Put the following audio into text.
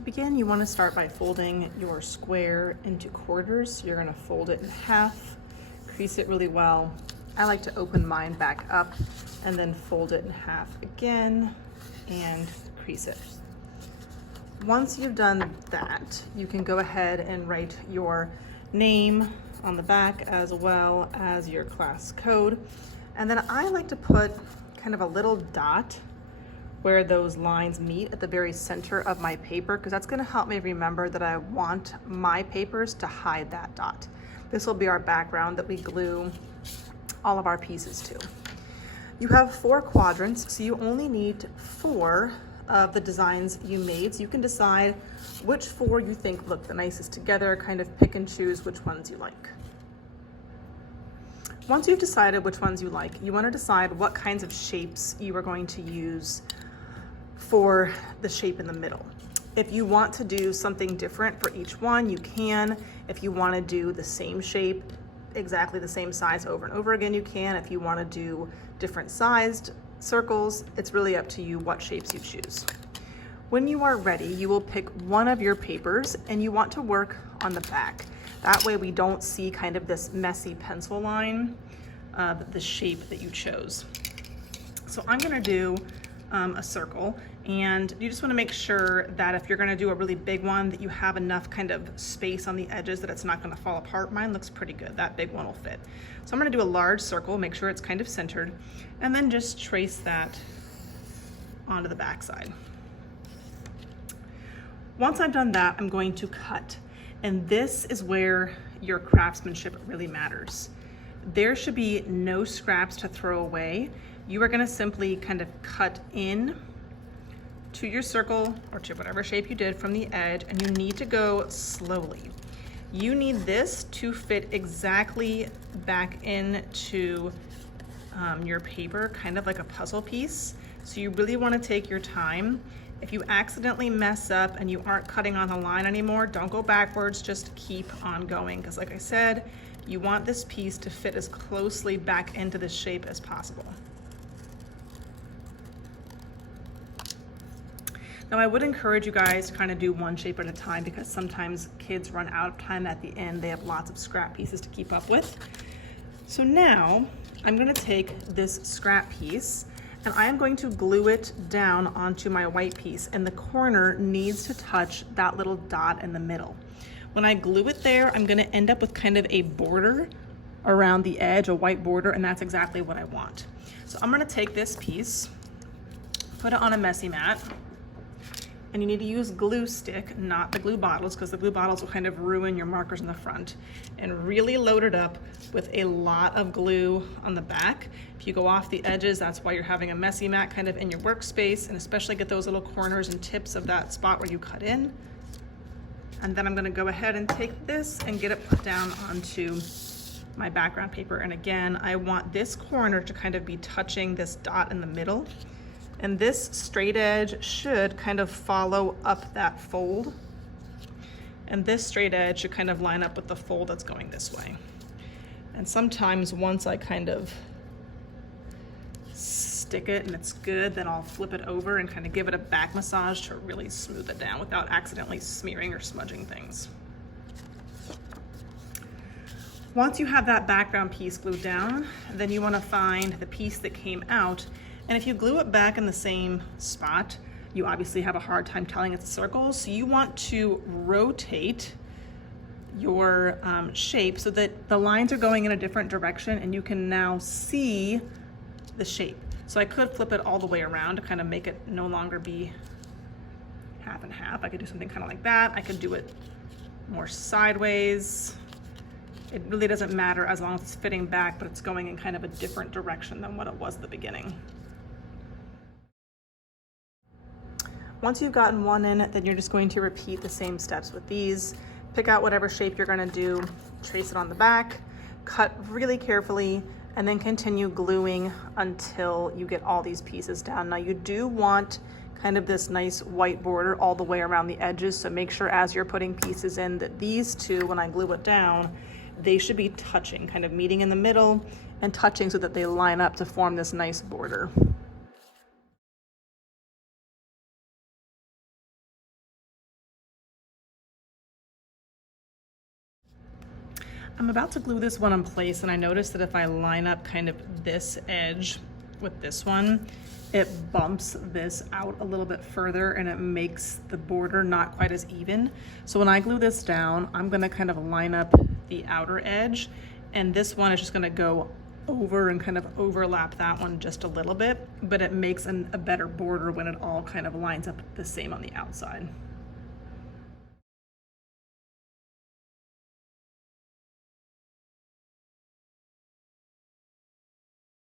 To begin, you want to start by folding your square into quarters. You're going to fold it in half, crease it really well. I like to open mine back up and then fold it in half again and crease it. Once you've done that, you can go ahead and write your name on the back as well as your class code. And then I like to put kind of a little dot where those lines meet at the very center of my paper, because that's going to help me remember that I want my papers to hide that dot. This will be our background that we glue all of our pieces to. You have 4 quadrants, so you only need 4 of the designs you made. So you can decide which 4 you think look the nicest together, kind of pick and choose which ones you like. Once you've decided which ones you like, you want to decide what kinds of shapes you are going to use for the shape in the middle. If you want to do something different for each one, you can. If you want to do the same shape, exactly the same size over and over again, you can. If you want to do different sized circles, it's really up to you what shapes you choose. When you are ready, you will pick one of your papers and you want to work on the back. That way we don't see kind of this messy pencil line of the shape that you chose. So I'm going to do a circle, and you just want to make sure that if you're going to do a really big one, that you have enough kind of space on the edges that it's not going to fall apart. Mine looks pretty good. That big one will fit. So I'm going to do a large circle, make sure it's kind of centered, and then just trace that onto the back side. Once I've done that, I'm going to cut, and this is where your craftsmanship really matters. There should be no scraps to throw away. You are going to simply kind of cut in to your circle or to whatever shape you did from the edge, and you need to go slowly. You need this to fit exactly back into your paper, kind of like a puzzle piece. So you really want to take your time. If you accidentally mess up and you aren't cutting on the line anymore, don't go backwards, just keep on going. Because like I said, you want this piece to fit as closely back into the shape as possible. Now I would encourage you guys to kind of do one shape at a time, because sometimes kids run out of time at the end. They have lots of scrap pieces to keep up with. So now I'm going to take this scrap piece and I'm going to glue it down onto my white piece, and the corner needs to touch that little dot in the middle. When I glue it there, I'm going to end up with kind of a border around the edge, a white border, and that's exactly what I want. So I'm going to take this piece, put it on a messy mat. And you need to use glue stick, not the glue bottles, because the glue bottles will kind of ruin your markers in the front. And really load it up with a lot of glue on the back. If you go off the edges, that's why you're having a messy mat kind of in your workspace, and especially get those little corners and tips of that spot where you cut in. And then I'm going to go ahead and take this and get it put down onto my background paper. And again, I want this corner to kind of be touching this dot in the middle. And this straight edge should kind of follow up that fold. And this straight edge should kind of line up with the fold that's going this way. And sometimes once I kind of stick it and it's good, then I'll flip it over and kind of give it a back massage to really smooth it down without accidentally smearing or smudging things. Once you have that background piece glued down, then you want to find the piece that came out. And if you glue it back in the same spot, you obviously have a hard time telling it's a circle. So you want to rotate your shape so that the lines are going in a different direction and you can now see the shape. So I could flip it all the way around to kind of make it no longer be half and half. I could do something kind of like that. I could do it more sideways. It really doesn't matter as long as it's fitting back, but it's going in kind of a different direction than what it was at the beginning. Once you've gotten one in, then you're just going to repeat the same steps with these. Pick out whatever shape you're going to do, trace it on the back, cut really carefully, and then continue gluing until you get all these pieces down. Now you do want kind of this nice white border all the way around the edges, so make sure as you're putting pieces in that these two, when I glue it down, they should be touching, kind of meeting in the middle and touching so that they line up to form this nice border. I'm about to glue this one in place, and I noticed that if I line up kind of this edge with this one, it bumps this out a little bit further and it makes the border not quite as even. So when I glue this down, I'm gonna kind of line up the outer edge, and this one is just gonna go over and kind of overlap that one just a little bit, but it makes a better border when it all kind of lines up the same on the outside.